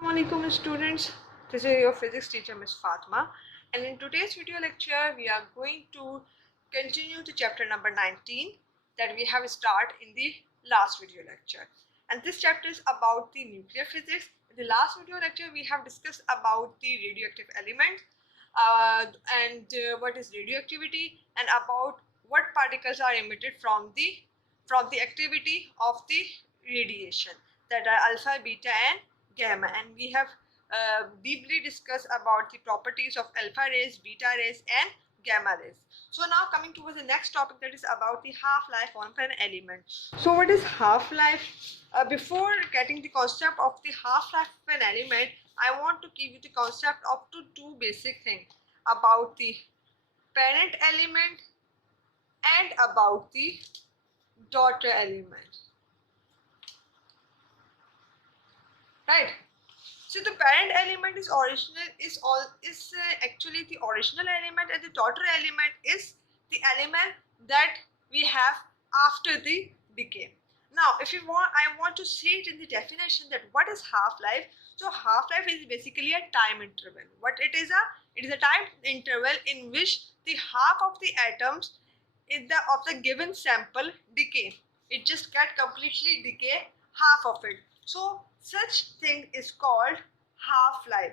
Assalamualaikum students, this is your physics teacher Miss Fatma, and in today's video lecture we are going to continue the chapter number 19 that we have started in the last video lecture. And this chapter is about the nuclear physics. In the last video lecture we have discussed about the radioactive element what is radioactivity and about what particles are emitted from the activity of the radiation, that are alpha, beta and gamma, and we have deeply discussed about the properties of alpha rays, beta rays and gamma rays. So now coming towards the next topic, that is about the half-life of an element. So what is half-life? Before getting the concept of the half-life of an element, I want to give you the concept of two basic things about the parent element and about the daughter element. Right. So the parent element is actually the original element, and the daughter element is the element that we have after the decay. Now, if you want, I want to say it in the definition that what is half-life. So half-life is basically a time interval. What it is a time interval in which the half of the atoms of the given sample decay. It just get completely decay half of it. So such thing is called half-life.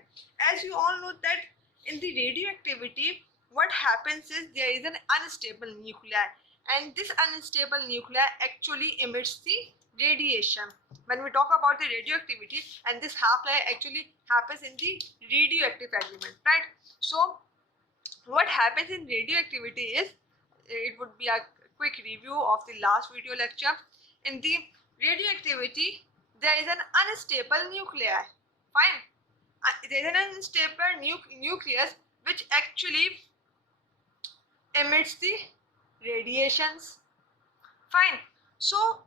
As you all know that in the radioactivity, what happens is there is an unstable nuclei, and this unstable nuclei actually emits the radiation when we talk about the radioactivity, and this half-life actually happens in the radioactive element, right? So what happens in radioactivity is, it would be a quick review of the last video lecture. In the radioactivity, there is an unstable nuclei. Fine. There is an unstable nucleus which actually emits the radiations. Fine. So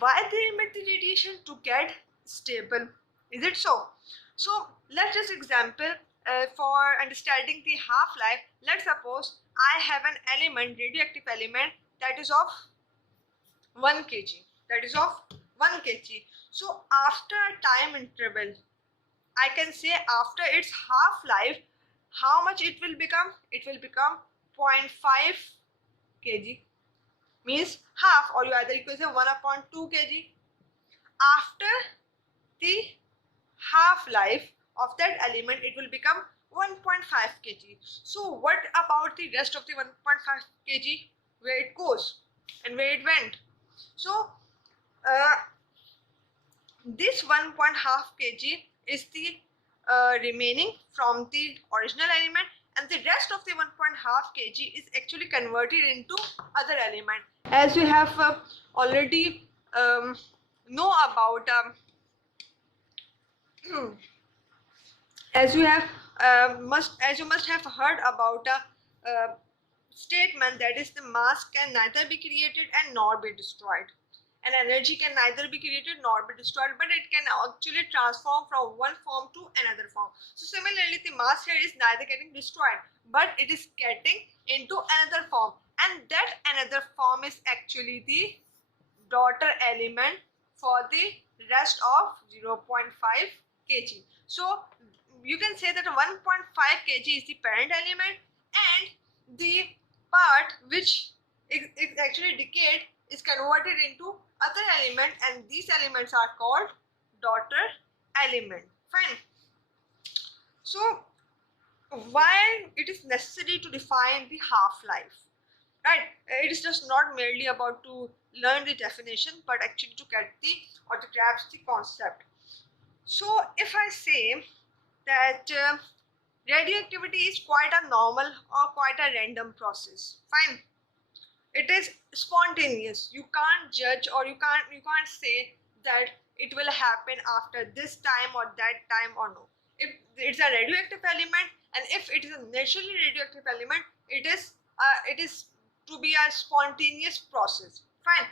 why they emit the radiation? To get stable. Is it so? So let's just example for understanding the half-life. Let's suppose I have an element, radioactive element, that is of 1 kg. That is of 1 kg. So after a time interval, I can say after its half-life, how much it will become? It will become 0.5 kg. Means half, or you either you can say 1/2 kg. After the half-life of that element, it will become 1.5 kg. So what about the rest of the 1.5 kg? Where it goes and where it went? So this 1.5 kg is the remaining from the original element, and the rest of the 1.5 kg is actually converted into other element. As you have already know about as you must have heard about a statement, that is, the mass can neither be created and nor be destroyed, and energy can neither be created nor be destroyed, but it can actually transform from one form to another form. So similarly, the mass here is neither getting destroyed, but it is getting into another form, and that another form is actually the daughter element for the rest of 0.5 kg. So you can say that 1.5 kg is the parent element, and the part which is actually decayed is converted into other element, and these elements are called daughter element. Fine. So why it is necessary to define the half-life, right? It is just not merely about to learn the definition, but actually to get the or to grasp the concept. So if I say that radioactivity is quite a normal or quite a random process, fine, it is spontaneous. You can't judge, or you can't say that it will happen after this time or that time, or no. If it's a radioactive element, and if it is a naturally radioactive element, it is to be a spontaneous process. Fine.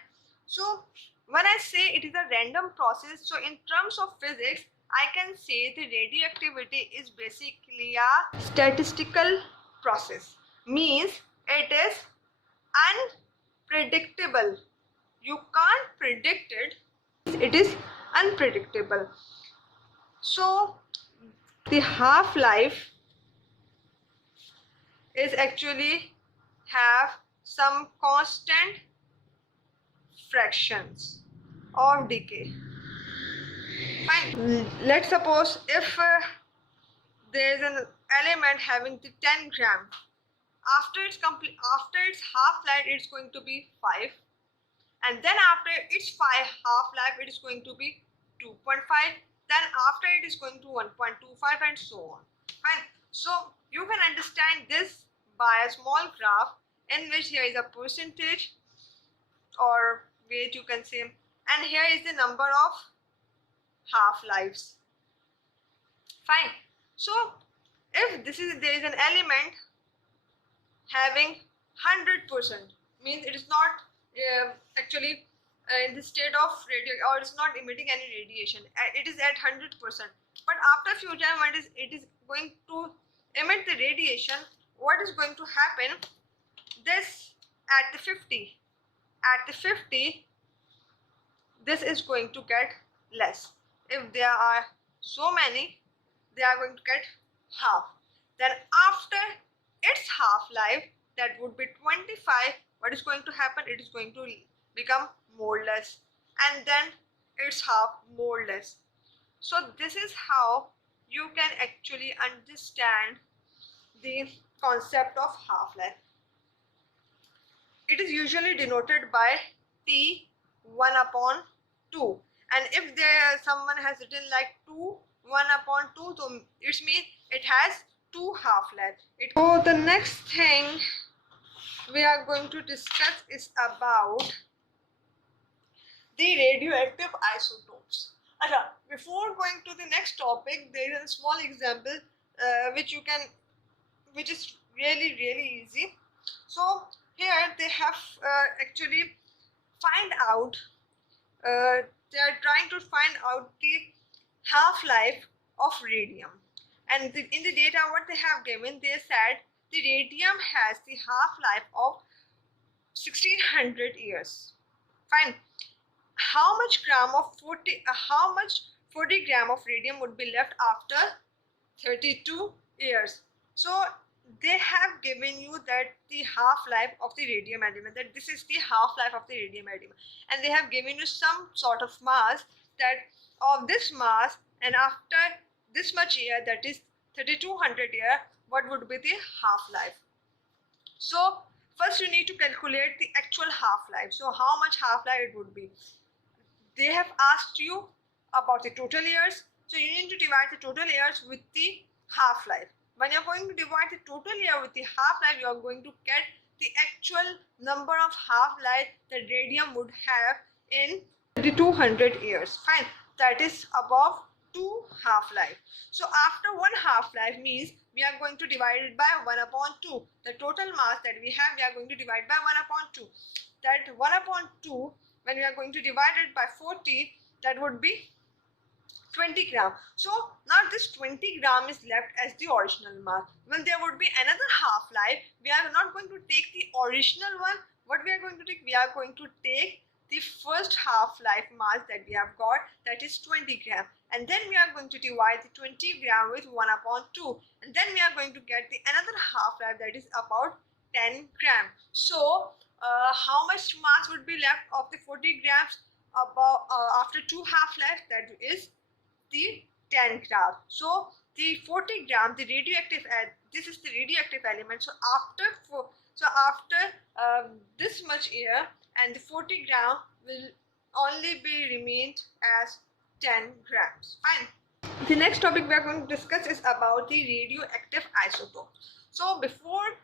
So when I say it is a random process, so in terms of physics, I can say the radioactivity is basically a statistical process. Means it is unpredictable. You can't predict it. It is unpredictable. So the half-life is actually have some constant fractions of decay. Fine. Let's suppose if there is an element having the 10 gram. After its half-life, it's going to be 5, and then after its 5 half-life, it is going to be 2.5. Then after it is going to 1.25, and so on. Fine. So you can understand this by a small graph in which here is a percentage, or weight you can say, and here is the number of half-lives. Fine. So if there is an element having 100%, means it is not actually in the state of radio, or it's not emitting any radiation, it is at 100%, but after a few time when it is going to emit the radiation, what is going to happen? This at the 50, this is going to get less. If there are so many, they are going to get half. Then after its half-life, that would be 25, what is going to happen? It is going to become more less, and then its half more less. So this is how you can actually understand the concept of half-life. It is usually denoted by T 1/2, and if someone has written like 2 1/2, so it means it has 2 half-life. So the next thing we are going to discuss is about the radioactive isotopes. Before going to the next topic, there is a small example which is really easy. So here they have actually they are trying to find out the half-life of radium, and in the data what they have given, they said the radium has the half-life of 1600 years. Fine. How much 40 gram of radium would be left after 32 years? So they have given you that the half-life of the radium element, that this is the half-life of the radium element, and they have given you some sort of mass, that of this mass, and after this much year, that is 3200 year, what would be the half-life? So first you need to calculate the actual half-life. So how much half-life it would be? They have asked you about the total years, so you need to divide the total years with the half-life. When you're going to divide the total year with the half-life, you are going to get the actual number of half-life that radium would have in 3200 years. Fine. That is above 2 half-life. So after 1 half-life means we are going to divide it by 1/2. The total mass that we have, we are going to divide by 1/2. That 1/2, when we are going to divide it by 40, that would be 20 gram. So now this 20 gram is left as the original mass. When there would be another half-life, we are not going to take the original one. What we are going to take? We are going to take the first half-life mass that we have got, that is 20 gram, and then we are going to divide the 20 gram with 1/2, and then we are going to get the another half-life, that is about 10 gram. So how much mass would be left of the 40 grams after 2 half-life? That is the 10 gram. So the 40 gram, the radioactive, this is the radioactive element. So after this much year, and the 40 gram will only be remained as 10 grams. Fine. The next topic we are going to discuss is about the radioactive isotope. So before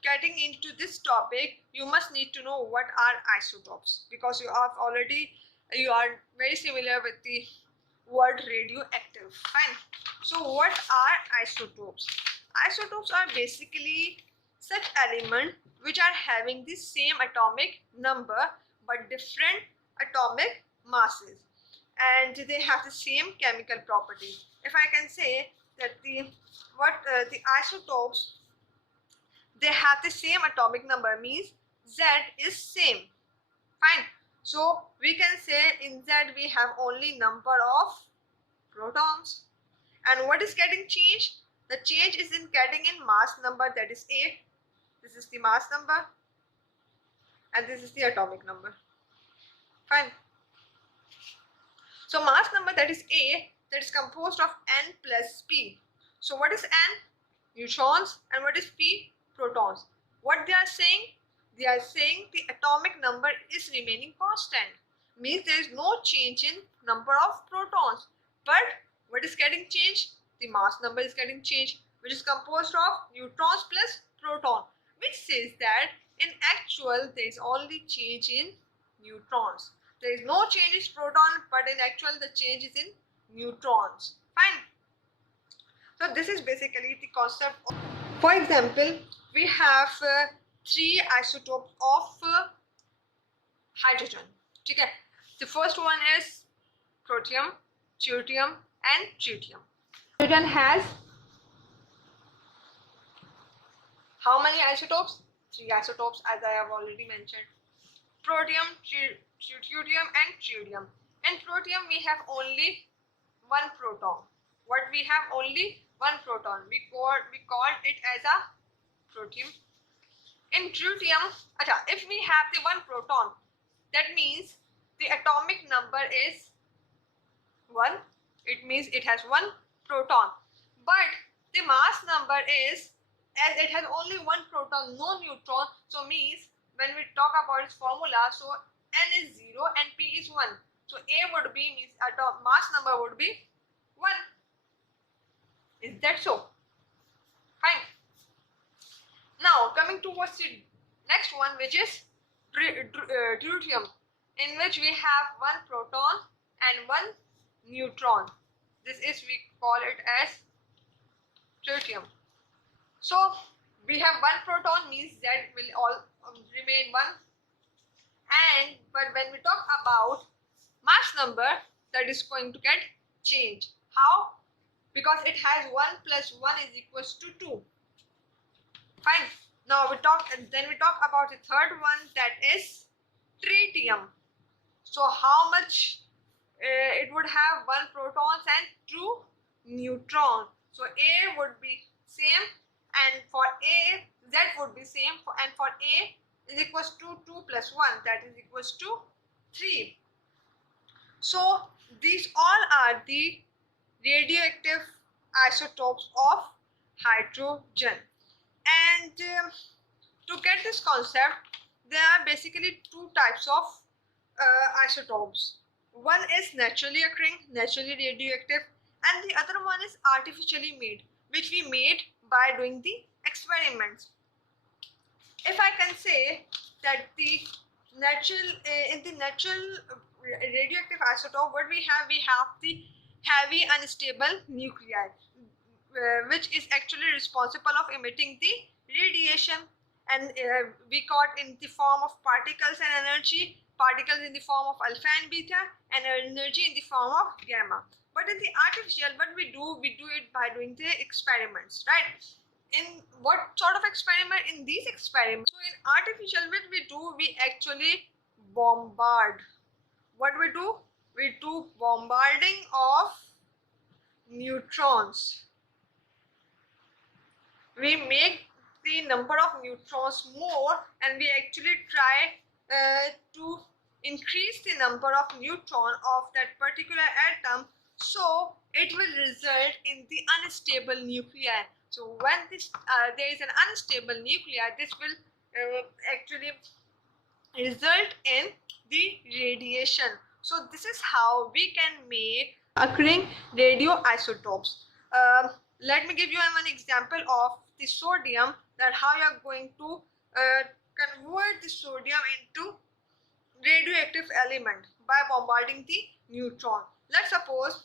getting into this topic, you must need to know what are isotopes, because you are very familiar with the word radioactive. Fine. So what are isotopes? Isotopes are basically such elements which are having the same atomic number but different atomic masses, and they have the same chemical properties. If I can say that the isotopes, they have the same atomic number, means Z is same. Fine. So we can say in Z we have only number of protons. And what is getting changed? The change is in getting in mass number, that is A. This is the mass number and this is the atomic number. Fine. So mass number, that is A, that is composed of N plus P. So what is N? Neutrons. And what is P? Protons. What they are saying? They are saying the atomic number is remaining constant. Means there is no change in number of protons. But what is getting changed? The mass number is getting changed, which is composed of neutrons plus proton, which says that in actual there is only change in neutrons. There is no change in proton, but in actual the change is in neutrons. Fine. So this is basically the concept of, for example, we have three isotopes of hydrogen. Okay. The first one is protium, deuterium and tritium. Hydrogen has how many isotopes? Three isotopes, as I have already mentioned. Protium, deuterium and tritium. In protium we have only one proton. What we have? Only one proton. We called it as a protium. In tritium, if we have the one proton, that means the atomic number is 1. It means it has one proton. But the mass number is, as it has only one proton, no neutron, so means when we talk about its formula, so N is 0 and P is 1. So A would be, means mass number would be 1. Is that so? Fine. Now coming towards the next one, which is deuterium, in which we have one proton and one neutron. This is, we call it as deuterium. So we have one proton, means that will all remain 1. And but when we talk about mass number, that is going to get changed. How? Because it has 1 plus 1 is equals to 2. Fine. Now we talk about the third one, that is tritium. So how much it would have? 1 protons and 2 neutrons. So A would be same, and for A Z would be same, and for A is equals to 2 plus 1, that is equals to 3. So these all are the radioactive isotopes of hydrogen. And to get this concept, there are basically two types of isotopes. One is naturally occurring, naturally radioactive, and the other one is artificially made, which we made by doing the experiments. If I can say that the natural in the natural radioactive isotope, what we have the heavy unstable nuclei, which is actually responsible of emitting the radiation, and we got in the form of particles and energy, particles in the form of alpha and beta, and energy in the form of gamma. But in the artificial, what we do it by doing the experiments, right? In what sort of experiment? In these experiments, so in artificial, what we do, we actually bombard. What we do? We do bombarding of neutrons. We make the number of neutrons more, and we actually try to increase the number of neutron of that particular atom, so it will result in the unstable nuclei. So when there is an unstable nuclei, this will actually result in the radiation. So this is how we can make occurring radioisotopes. Let me give you one example of the sodium, that how you are going to convert the sodium into radioactive element by bombarding the neutron. Let's suppose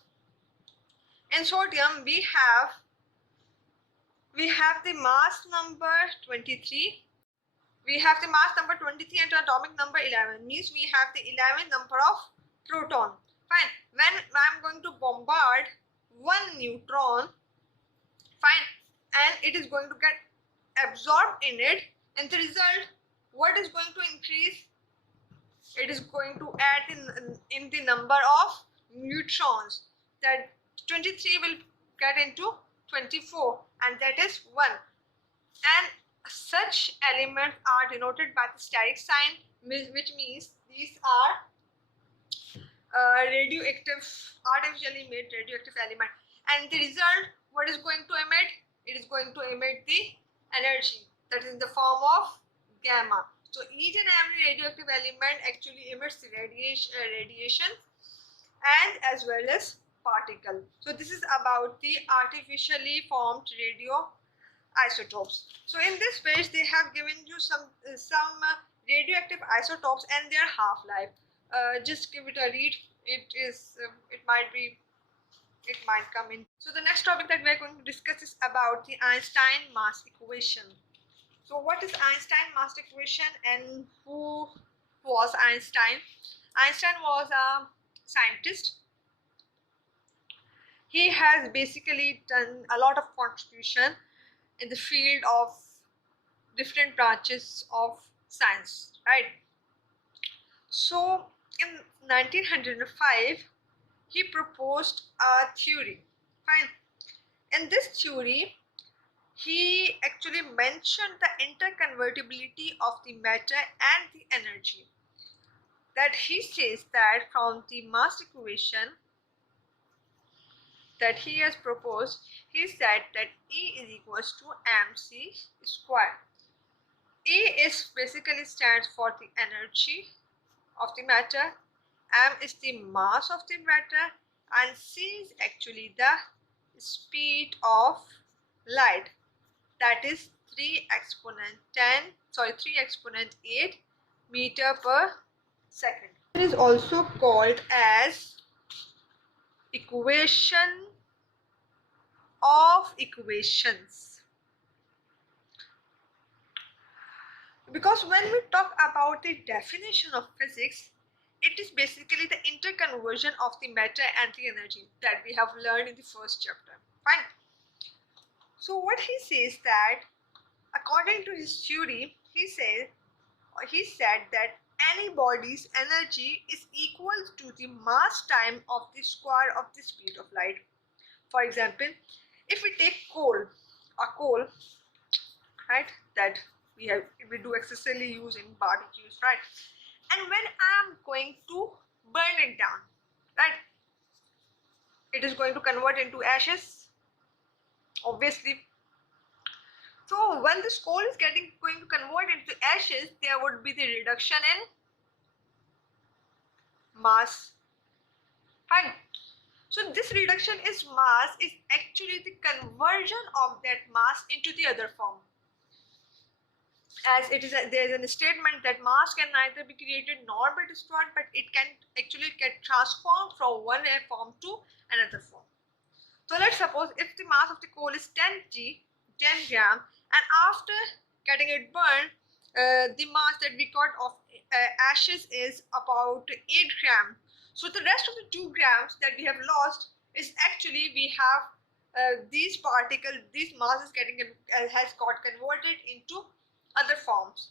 in sodium we have the mass number 23. We have the mass number 23 and atomic number 11. Means we have the 11th number of proton. Fine. When I am going to bombard one neutron, fine, and it is going to get absorbed in it, and the result, what is going to increase? It is going to add in the number of neutrons. That 23 will get into 24, and that is 1. And such elements are denoted by the steric sign, which means these are radioactive, artificially made radioactive element. And the result, what is going to emit? It is going to emit the energy that is in the form of gamma. So each and every radioactive element actually emits the radiation and as well as particle. So this is about the artificially formed radio isotopes. So in this page they have given you some radioactive isotopes and their half-life. Just give it a read. It might come in. So the next topic that we are going to discuss is about the Einstein mass equation. So what is Einstein mass equation and who was Einstein? Einstein was a scientist. He has basically done a lot of contribution in the field of different branches of science, right? So in 1905 he proposed a theory. Fine. In this theory he actually mentioned the interconvertibility of the matter and the energy. That he says that from the mass equation that he has proposed, he said that E is equals to mc square. E is basically stands for the energy of the matter, m is the mass of the matter, and c is actually the speed of light, that is 3 exponent 8 meter per second. It is also called as equation of equations, because when we talk about the definition of physics, it is basically the interconversion of the matter and the energy that we have learned in the first chapter. Fine. So what he says that according to his theory, he said that any body's energy is equal to the mass time of the square of the speed of light. For example, if we take coal, right, that we do excessively use in barbecues, right, and when I am going to burn it down, right, it is going to convert into ashes, obviously. So when this coal is going to convert into ashes, there would be the reduction in mass. Fine. So this reduction is mass is actually the conversion of that mass into the other form. As it is there is a statement that mass can neither be created nor be destroyed, but it can actually get transformed from one form to another form. So let's suppose if the mass of the coal is 10 gram, and after getting it burned, the mass that we got of ashes is about 8 gram. So the rest of the 2 grams that we have lost is actually we have these particles, these masses has got converted into other forms.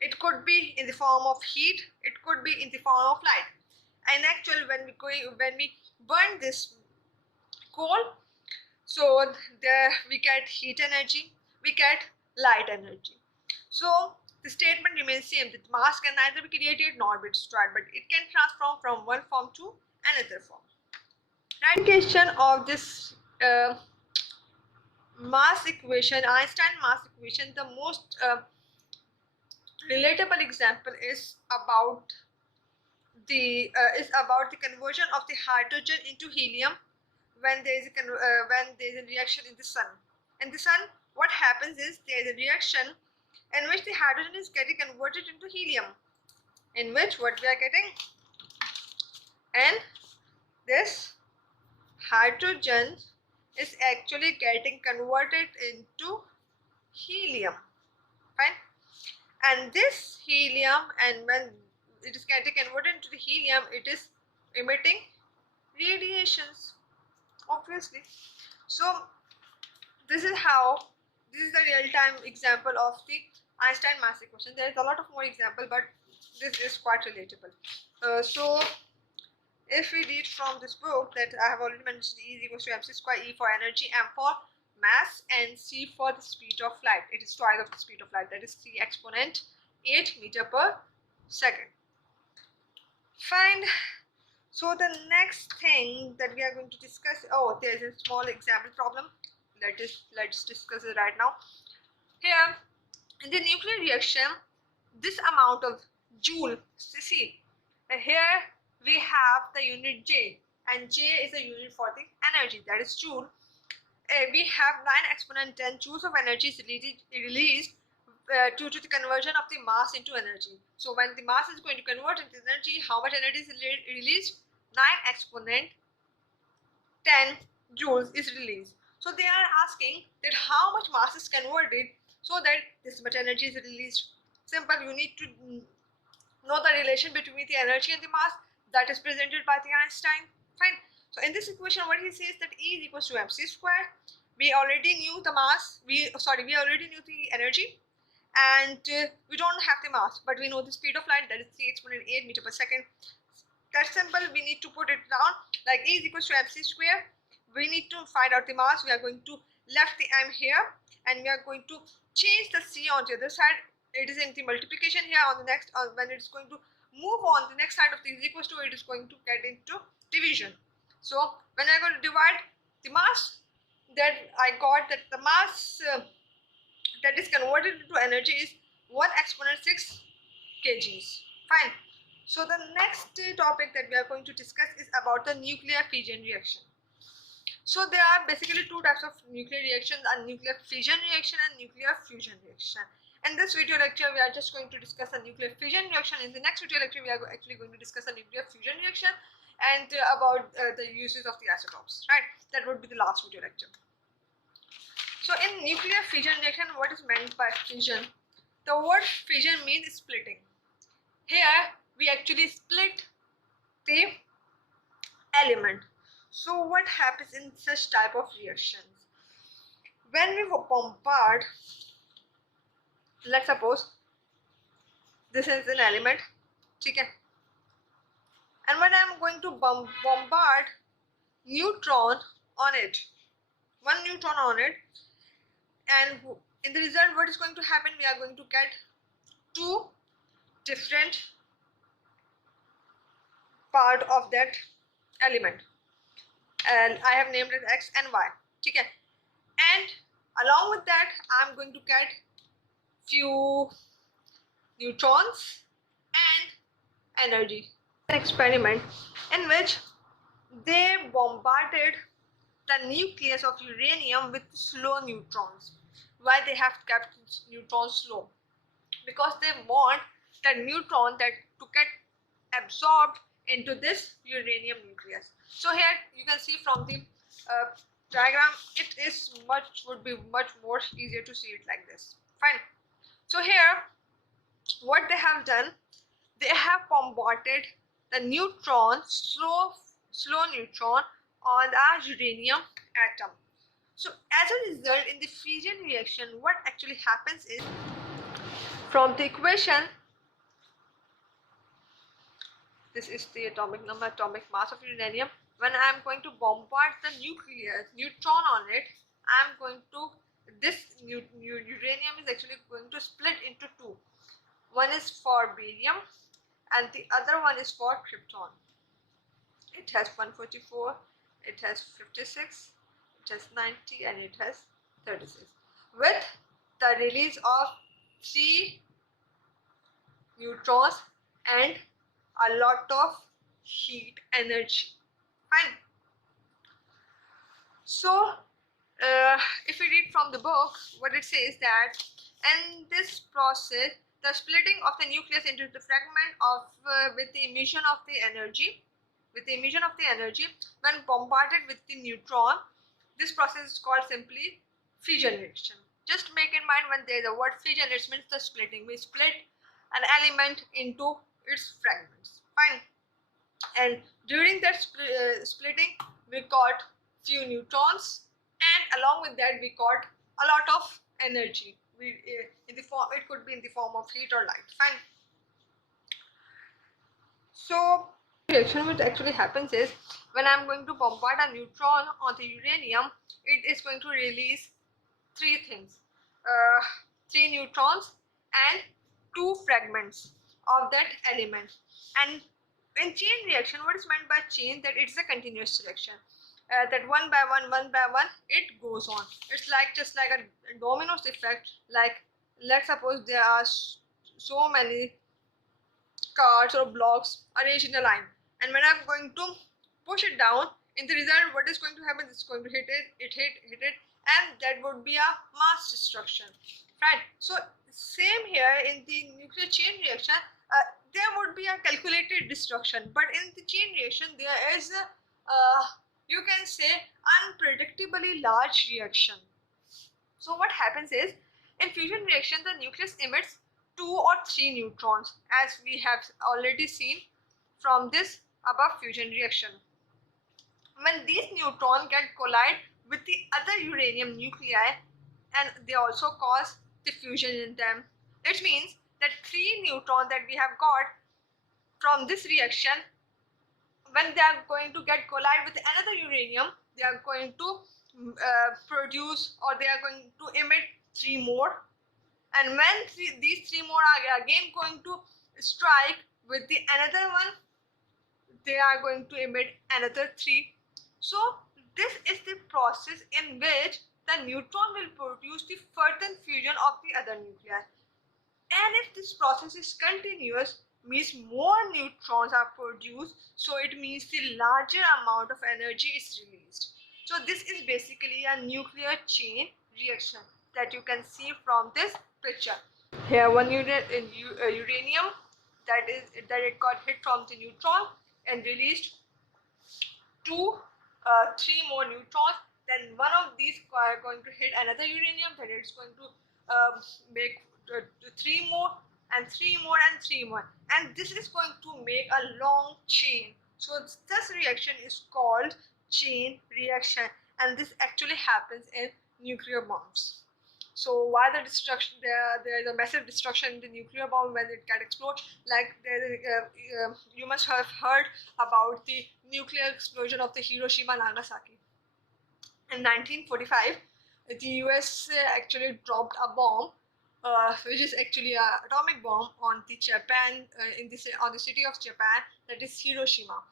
It could be in the form of heat, it could be in the form of light. And actually when we burn this coal, so there we get heat energy, we get light energy. So the statement remains same, that mass can neither be created nor be destroyed, but it can transform from one form to another form. Application of this mass equation, Einstein mass equation, the most relatable example is about the conversion of the hydrogen into helium when there is a reaction in the sun. In the sun, what happens is there is a reaction in which the hydrogen is getting converted into helium, in which what we are getting, and this hydrogen is actually getting converted into helium. Fine. And this helium, and when it is getting converted into the helium, it is emitting radiations, obviously. So this is the real-time example of the Einstein mass equation. There is a lot of more example, but this is quite relatable. So if we read from this book that I have already mentioned, E is equals to mc square, E for energy, m for mass, and c for the speed of light. It is twice of the speed of light, that is 3 exponent 8 meter per second. Fine. So the next thing that we are going to discuss, oh, there is a small example problem. Let's discuss it right now. Here in the nuclear reaction, this amount of joule, see, here we have the unit J, and J is a unit for the energy, that is joule. We have 9 exponent 10 joules of energy is released due to the conversion of the mass into energy. So when the mass is going to convert into energy, how much energy is released? 9 exponent 10 joules is released. So they are asking that how much mass is converted so that this much energy is released. Simple, you need to know the relation between the energy and the mass that is presented by the Einstein. Fine. So in this equation, what he says that E is equals to mc square. We already knew the mass. We already knew the energy, and we don't have the mass, but we know the speed of light, that is 3 exponent 8 meter per second. That's simple. We need to put it down like E is equals to mc square. We need to find out the mass. We are going to left the m here, and we are going to change the c on the other side. It is in the multiplication here. On the next, when it's going to move on the next side of the is equals to, it is going to get into division. So when I'm going to divide the mass, that I got that the mass that is converted into energy is 1 exponent 6 kgs. Fine. So the next topic that we are going to discuss is about the nuclear fission reaction. So there are basically two types of nuclear reactions: a nuclear fission reaction and nuclear fusion reaction. In this video lecture, we are just going to discuss a nuclear fission reaction. In the next video lecture, we are actually going to discuss a nuclear fusion reaction and about the uses of the isotopes. Right? That would be the last video lecture. So in nuclear fission reaction, what is meant by fission? The word fission means splitting. Here we actually split the element. So what happens in such type of reactions? When we bombard, let's suppose this is an element, okay? And when I'm going to bombard neutron on it, one neutron on it, and in the result what is going to happen? We are going to get two different part of that element, and I have named it X and Y, okay? And along with that, I'm going to get few neutrons and energy. An experiment in which they bombarded the nucleus of uranium with slow neutrons. Why they have kept neutrons slow? Because they want the neutron that to get absorbed into this uranium nucleus. So here you can see from the diagram, would be much more easier to see it like this. Fine. So here what they have done, they have bombarded the neutron, slow neutron on the uranium atom. So as a result, in the fission reaction, what actually happens is, from the equation, this is the atomic number, atomic mass of uranium. When I am going to bombard the neutron on it, I am going to, this uranium is actually going to split into two. One is for barium and the other one is for krypton. It has 144, it has 56, it has 90, and it has 36. With the release of 3 neutrons and a lot of heat energy. Fine. So if we read from the book, what it says that in this process, the splitting of the nucleus into the fragment of with the emission of the energy, when bombarded with the neutron, this process is called simply fission reaction. Just make in mind, when there is a word fission, it means the splitting. We split an element into its fragments. Fine. And during that splitting, we got few neutrons, and along with that we got a lot of energy. In the form, it could be in the form of heat or light. Fine. So reaction which actually happens is when I'm going to bombard a neutron on the uranium, it is going to release three things, uh, three neutrons and two fragments of that element. And in chain reaction, what is meant by chain? That it's a continuous reaction. That one by one, it goes on. It's like just like a dominoes effect. Like let's suppose there are so many cards or blocks arranged in a line, and when I'm going to push it down, in the result what is going to happen, it's going to hit it, and that would be a mass destruction, right? So same here in the nuclear chain reaction, there would be a calculated destruction, but in the chain reaction there is a, you can say, unpredictably large reaction. So what happens is, in fusion reaction, the nucleus emits two or three neutrons, as we have already seen from this above fusion reaction. When these neutrons get collide with the other uranium nuclei, and they also cause the fusion in them, it means that three neutrons that we have got from this reaction, when they are going to get collide with another uranium, they are going to produce, or they are going to emit three more. And when these three more are again going to strike with the another one, they are going to emit another three. So this is the process in which the neutron will produce the further fusion of the other nuclei. And if this process is continuous, means more neutrons are produced, so it means the larger amount of energy is released. So this is basically a nuclear chain reaction that you can see from this picture. Here one uranium that it got hit from the neutron and released three more neutrons. Then one of these are going to hit another uranium, then it's going to make three more and three more and three more, and this is going to make a long chain. So this reaction is called chain reaction, and this actually happens in nuclear bombs. So why the destruction? There is a massive destruction in the nuclear bomb when it can explode. Like you must have heard about the nuclear explosion of the Hiroshima and Nagasaki in 1945. The US actually dropped a bomb, which is actually an atomic bomb on the Japan, on the city of Japan, that is Hiroshima,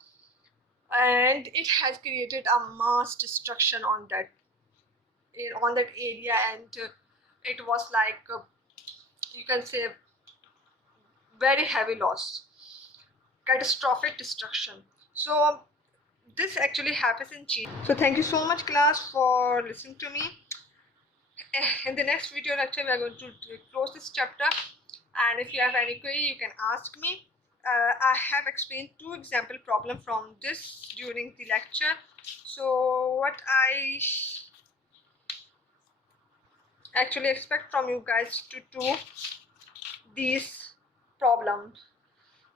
and it has created a mass destruction on that area, and it was like you can say very heavy loss, catastrophic destruction. So this actually happens in China. So thank you so much class for listening to me. In the next video lecture we are going to close this chapter, and if you have any query you can ask me. I have explained two example problem from this during the lecture. So what I actually expect from you guys to do these problems.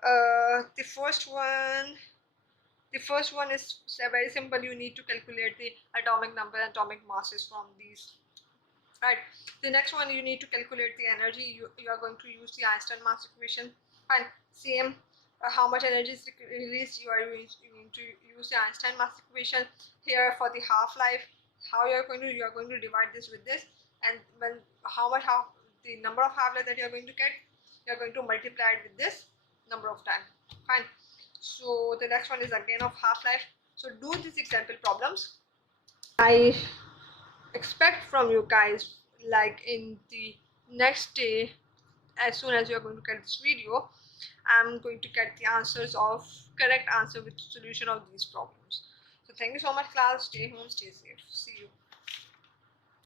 The first one is very simple. You need to calculate the atomic number and atomic masses from these, right? The next one, you need to calculate the energy. You are going to use the Einstein mass equation, and same how much energy is released, you are going to use the Einstein mass equation. Here for the half-life, how you are going to divide this with this, and when the number of half-life that you are going to get, you are going to multiply it with this number of time. Fine. So the next one is again of half-life. So do these example problems. I expect from you guys, like in the next day, as soon as you are going to get this video, I'm going to get the correct answer with solution of these problems. So thank you so much class. Stay home, stay safe. See you.